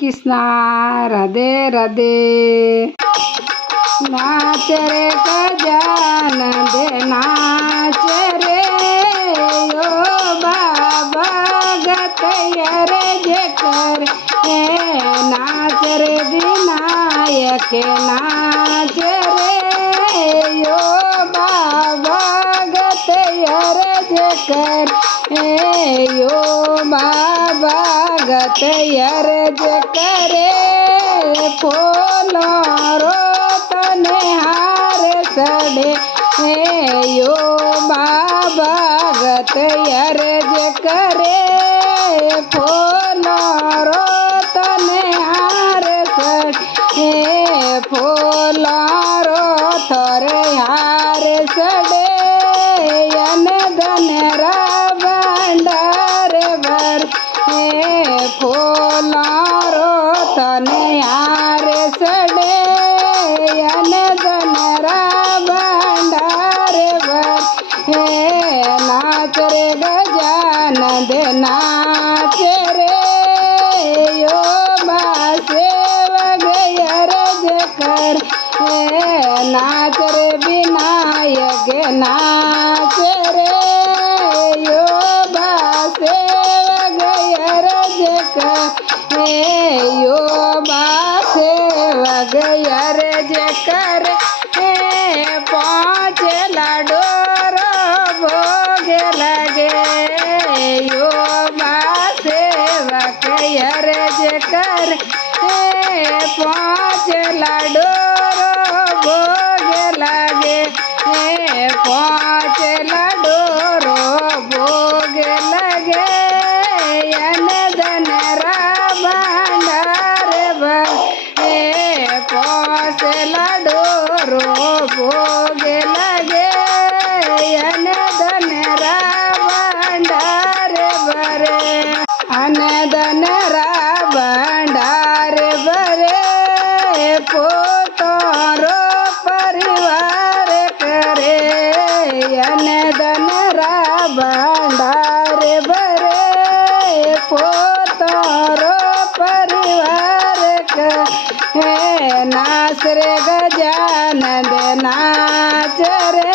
कृष्णा राधे राधे। नाच रे गजानंद नाच रे यो बाबा गतयर जकर नाच रे विनायक नाच रे यो बाबा गतयर जकर यो बाबा गतयर जकर फूलो तने हार सड़े यो बाबा गतयर जकरे फूलो तने हार सड़े फूलो थोरे हार सड़े यन धनरा भंडार भर फूलो तने हार सड़े यन धनरा भंडार भर नाच रे गजानंद नाच रे यो बासे वगैर जकर नाच रे विनायक नाच रे यो बासे वगैर जकर यो बासे वगैर जकर पाँच लाडोर भोग लगे यो बासे वगैर जकर पाँच लाडोर भोग लगे पाँच लाडोर भोग लगे यन धनरा भंडार भर पाँच लाडोर भोग लगे यन धनरा भंडार भरे अन धनरा भंडार भरे पोतरो परिवार करे यन धनरा भंडार भरे पोतरो परिवार करे नाच रे गजानंद नाच रे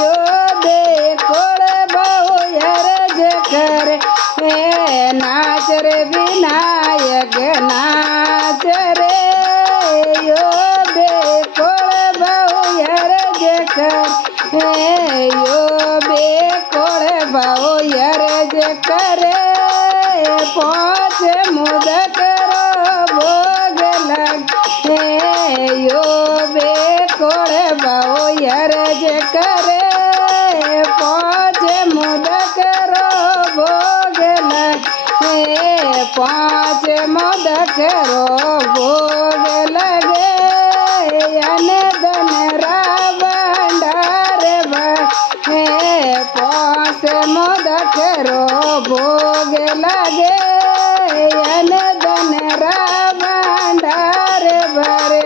यो देखो बहुयर जकर नाच रे विनायक नाच रे यो देखो बहुयर जकर यो बेकोड़ बहुयर जकर पाँच मोदक भोग लग यो बेकोड़ बहुयर जकर पाँच मोदक भोग लग पाँच मोदक भोग लगे यन धनरा भंडार भर पाँच मोदक भोग लगे यन धनरा भंडार भरे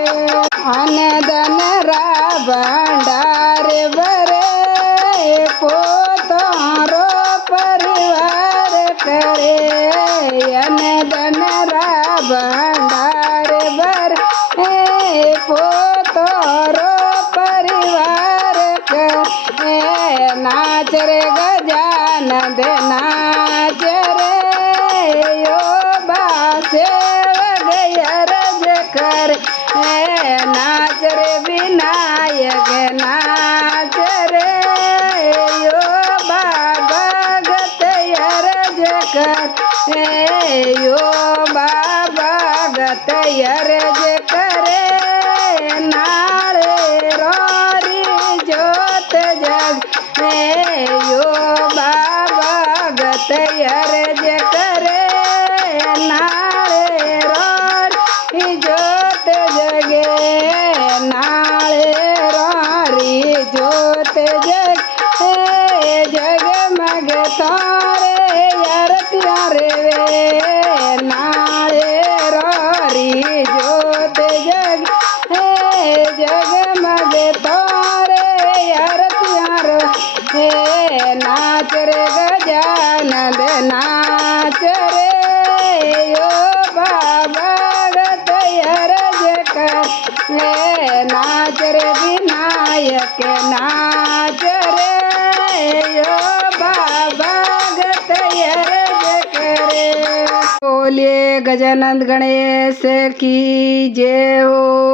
अन धनरा भंडार भरे पोतारो परिवार करे यन धनरा भंडार भर पोतारो परिवार करे नाच रे गजानंद नाच रे यो बासे वगैर जकर नाच रे विनायक नाच रे यो बाबा गतयर जकर यो बाबा गतयर जकर नारे रोरी जोत जग यो बाबा गतयर जकर नारे रोरी जोत जगे नारे रोरी जोत जग जगमग तारे यार प्यारे वे नारे रोरी जोत नाच रे विनायक नाच रे यो बाबा गत अर्ज करे। बोलिए गजानंद गणेश की जय हो।